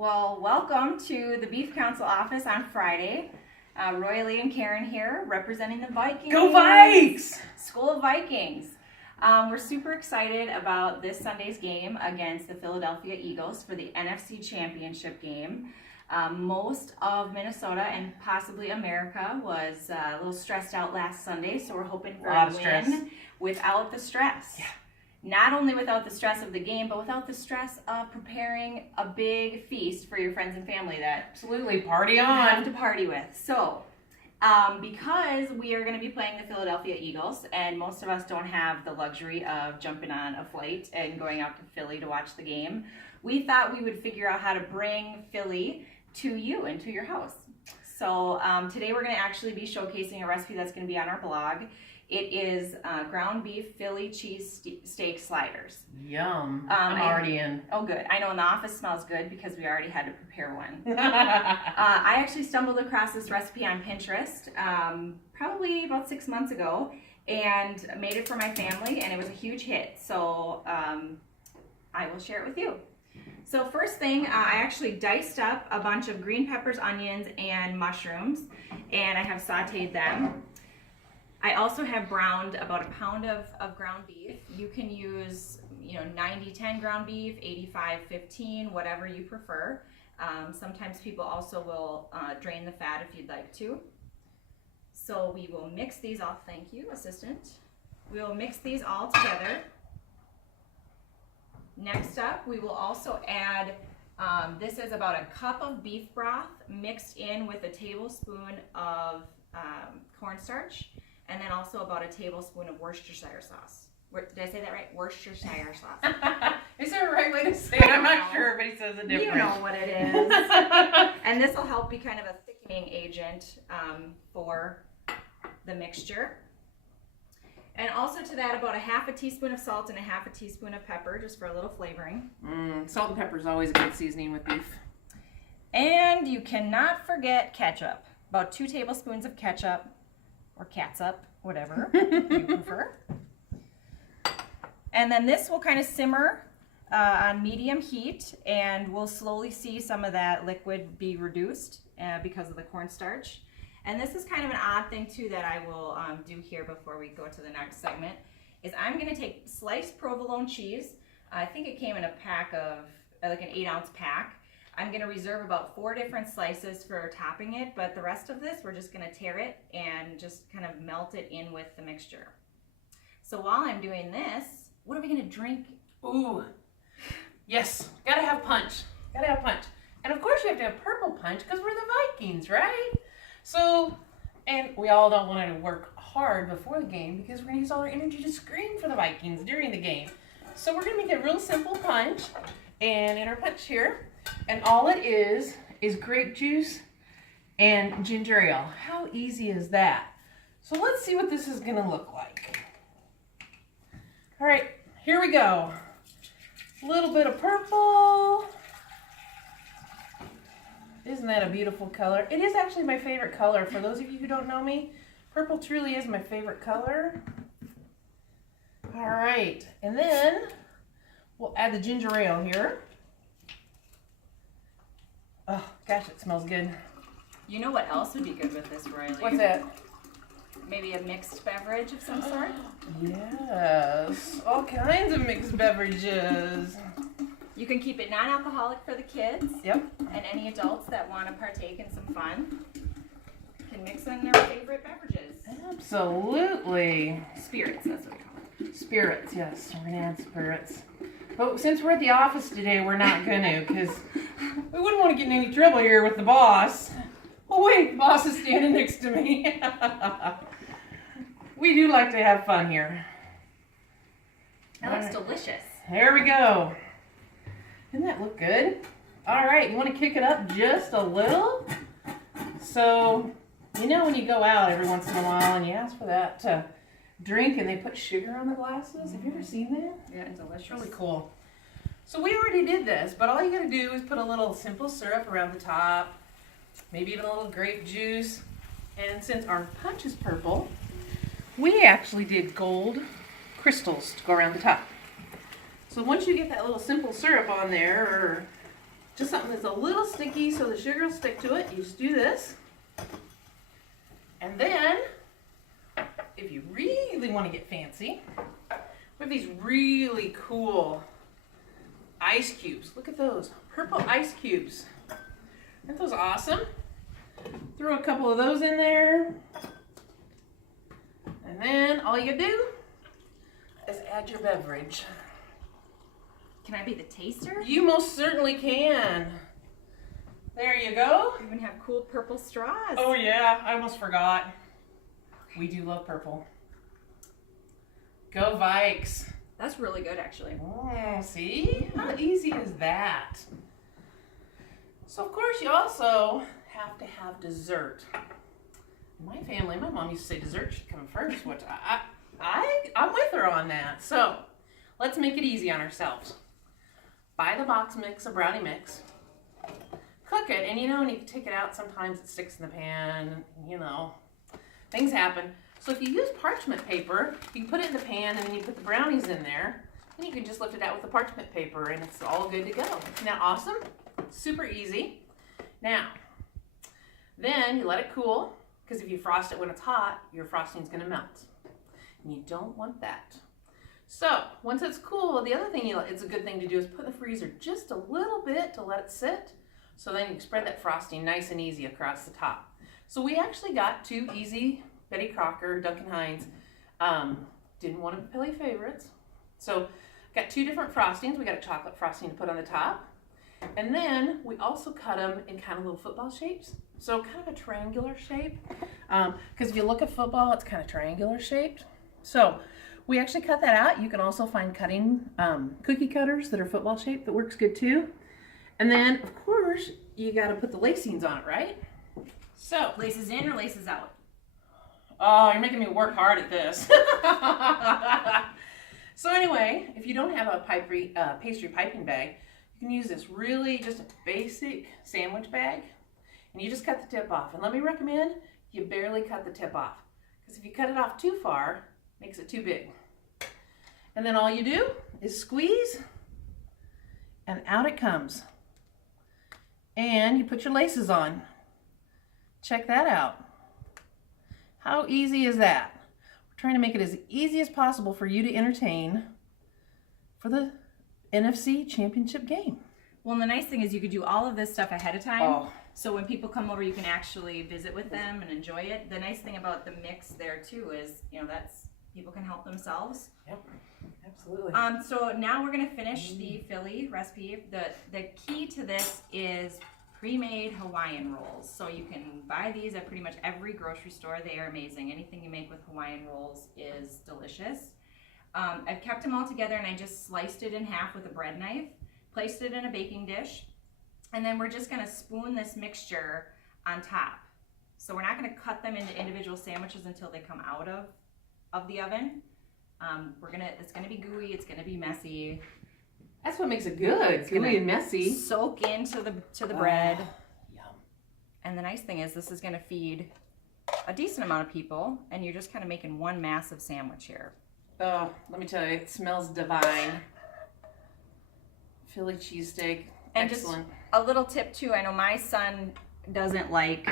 Well, welcome to the Beef Council office on Friday. Roy, and Karen here, representing the Vikings. Go Vikes! School of Vikings. We're super excited about this Sunday's game against the Philadelphia Eagles for the NFC Championship game. Most of Minnesota and possibly America was a little stressed out last Sunday, so we're hoping for a win without the stress. Yeah. Not only without the stress of the game, but without the stress of preparing a big feast for your friends and family that Absolutely, party you have on. to party with. So, because we are going to be playing the Philadelphia Eagles, and most of us don't have the luxury of jumping on a flight and going out to Philly to watch the game, we thought we would figure out how to bring Philly to you and to your house. So today we're going to actually be showcasing a recipe that's going to be on our blog. It is ground beef Philly cheese steak sliders. Yum. I'm already in. Oh, good. I know, and the office smells good because we already had to prepare one. I actually stumbled across this recipe on Pinterest probably about 6 months ago and made it for my family, and it was a huge hit. So I will share it with you. So first thing, I actually diced up a bunch of green peppers, onions, and mushrooms, and I have sauteed them. I also have browned about a pound of ground beef. You can use, 90-10 ground beef, 85-15, whatever you prefer. Sometimes people also will drain the fat if you'd like to. So we will mix these all. Thank you, assistant. We will mix these all together. Next up, we will also add, this is about a cup of beef broth mixed in with a tablespoon of cornstarch. And then also about a tablespoon of Worcestershire sauce. Did I say that right? Worcestershire sauce. Is there a right way to say it? I'm not sure. Everybody says it different. You know what it is. And this will help be kind of a thickening agent for the mixture. And also to that, about a half a teaspoon of salt and a half a teaspoon of pepper, just for a little flavoring. Salt and pepper is always a good seasoning with beef. And you cannot forget ketchup. About 2 tablespoons of ketchup. Or catsup, whatever you prefer. And then this will kind of simmer on medium heat, and we'll slowly see some of that liquid be reduced because of the cornstarch. And this is kind of an odd thing too that I will do here before we go to the next segment, is I'm going to take sliced provolone cheese. I think it came in a pack of, like an 8-ounce pack. I'm going to reserve about 4 different slices for topping it, but the rest of this, we're just going to tear it and just kind of melt it in with the mixture. So while I'm doing this, what are we going to drink? Ooh, yes, gotta have punch. Gotta have punch. And of course you have to have purple punch because we're the Vikings, right? So, and we all don't want to work hard before the game because we're going to use all our energy to scream for the Vikings during the game. So we're going to make a real simple punch, and in our punch here, and all it is grape juice and ginger ale. How easy is that? So let's see what this is going to look like. All right, here we go. A little bit of purple. Isn't that a beautiful color? It is actually my favorite color. For those of you who don't know me, purple truly is my favorite color. All right, and then we'll add the ginger ale here. Oh, gosh, it smells good. You know what else would be good with this, Riley? What's that? Maybe a mixed beverage of some sort? Yes, all kinds of mixed beverages. You can keep it non-alcoholic for the kids. Yep. And any adults that want to partake in some fun can mix in their favorite beverages. Absolutely. Spirits, that's what we call it. Spirits, yes. We're going to add spirits. But since we're at the office today, we're not going to, because we wouldn't want to get in any trouble here with the boss. Oh, wait, the boss is standing next to me. We do like to have fun here. That looks delicious. There we go. Doesn't that look good? All right, you want to kick it up just a little? So, when you go out every once in a while and you ask for that drink and they put sugar on the glasses? Have you ever seen that? Yeah, it's delicious. It's really cool. So we already did this, but all you got to do is put a little simple syrup around the top, maybe even a little grape juice. And since our punch is purple, we actually did gold crystals to go around the top. So once you get that little simple syrup on there, or just something that's a little sticky so the sugar will stick to it. You just do this. And then, if you really want to get fancy, we have these really cool ice cubes. Look at those, purple ice cubes. Aren't those awesome? Throw a couple of those in there. And then all you do is add your beverage. Can I be the taster? You most certainly can. There you go. We even have cool purple straws. Oh yeah, I almost forgot. We do love purple. Go Vikes. That's really good, actually. Oh, see? How easy is that? So of course you also have to have dessert. In my family, my mom used to say dessert should come first, which I'm with her on that. So let's make it easy on ourselves. Buy the box mix, a brownie mix. Cook it, and you know, when you take it out, sometimes it sticks in the pan, you know, things happen. So if you use parchment paper, you can put it in the pan and then you put the brownies in there, and you can just lift it out with the parchment paper and it's all good to go. Isn't that awesome? Super easy. Now, then you let it cool, because if you frost it when it's hot, your frosting's gonna melt. And you don't want that. So once it's cool, the other thing it's a good thing to do is put in the freezer just a little bit to let it sit. So then you can spread that frosting nice and easy across the top. So we actually got 2 easy Betty Crocker, Duncan Hines. Didn't want to play favorites. So got 2 different frostings. We got a chocolate frosting to put on the top. And then we also cut them in kind of little football shapes. So kind of a triangular shape. Because if you look at football, it's kind of triangular shaped. So we actually cut that out. You can also find cutting cookie cutters that are football shaped. That works good too. And then, of course, you got to put the lacings on it, right? So, Laces in or laces out? Oh, you're making me work hard at this. So anyway, if you don't have a pastry piping bag, you can use this really just a basic sandwich bag, and you just cut the tip off. And let me recommend you barely cut the tip off, because if you cut it off too far, it makes it too big. And then all you do is squeeze, and out it comes. And you put your laces on. Check that out. How easy is that? We're trying to make it as easy as possible for you to entertain for the NFC Championship game. Well, and the nice thing is you could do all of this stuff ahead of time. Oh. So when people come over, you can actually visit with them and enjoy it. The nice thing about the mix there too is, you know, that's people can help themselves. Yep, absolutely. So now we're gonna finish the Philly recipe. The key to this is pre-made Hawaiian rolls. So you can buy these at pretty much every grocery store. They are amazing. Anything you make with Hawaiian rolls is delicious. I've kept them all together and I just sliced it in half with a bread knife, placed it in a baking dish, and then we're just gonna spoon this mixture on top. So we're not gonna cut them into individual sandwiches until they come out of the oven. It's gonna be gooey, it's gonna be messy. That's what makes it good. It's gooey and messy. Soak into the bread. Yum. And the nice thing is this is gonna feed a decent amount of people, and you're just kind of making one massive sandwich here. Oh, let me tell you, it smells divine. Philly cheesesteak, And excellent. just a little tip too, I know my son doesn't like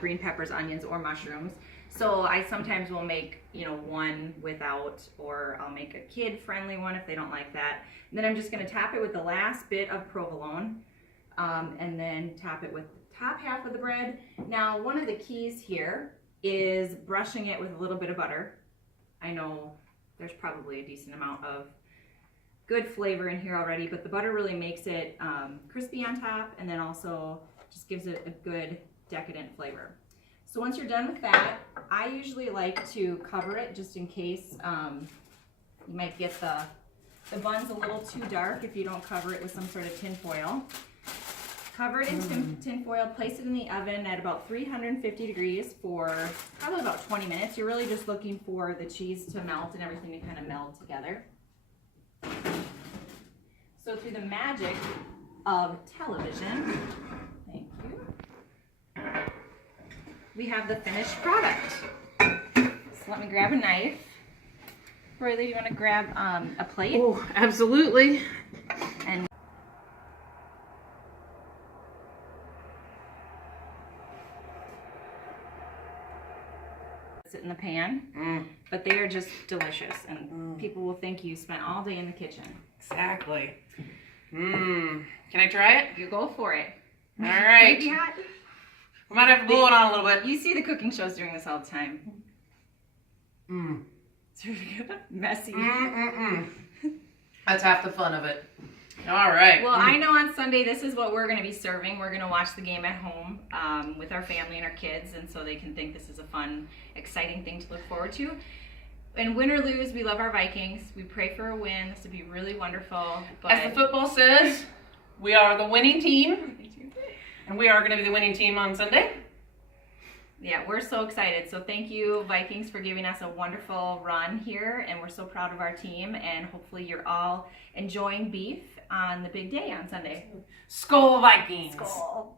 green peppers, onions, or mushrooms. So I sometimes will make, you know, one without, or I'll make a kid-friendly one if they don't like that. And then I'm just gonna top it with the last bit of provolone, and then top it with the top half of the bread. Now, one of the keys here is brushing it with a little bit of butter. I know there's probably a decent amount of good flavor in here already, but the butter really makes it crispy on top, and then also just gives it a good decadent flavor. So once you're done with that, I usually like to cover it just in case you might get the buns a little too dark if you don't cover it with some sort of tin foil. Cover it in tin foil, place it in the oven at about 350 degrees for probably about 20 minutes. You're really just looking for the cheese to melt and everything to kind of meld together. So through the magic of television, thank you, we have the finished product. So let me grab a knife. Roylee, do you want to grab a plate? Oh, absolutely. And sit in the pan, but they are just delicious, and people will think you spent all day in the kitchen. Exactly. Can I try it? You go for it. All right. Maybe hot. We might have to blow it on a little bit. You see the cooking shows doing this all the time. It's really good. Messy. That's half the fun of it. All right. Well, I know on Sunday this is what we're going to be serving. We're going to watch the game at home with our family and our kids, and so they can think this is a fun, exciting thing to look forward to. And win or lose, we love our Vikings. We pray for a win. This would be really wonderful. But as the football says, we are the winning team, and we are going to be the winning team on Sunday. Yeah, we're so excited. So thank you, Vikings, for giving us a wonderful run here, and we're so proud of our team, and hopefully you're all enjoying beef on the big day on Sunday. Skol Vikings! Skol!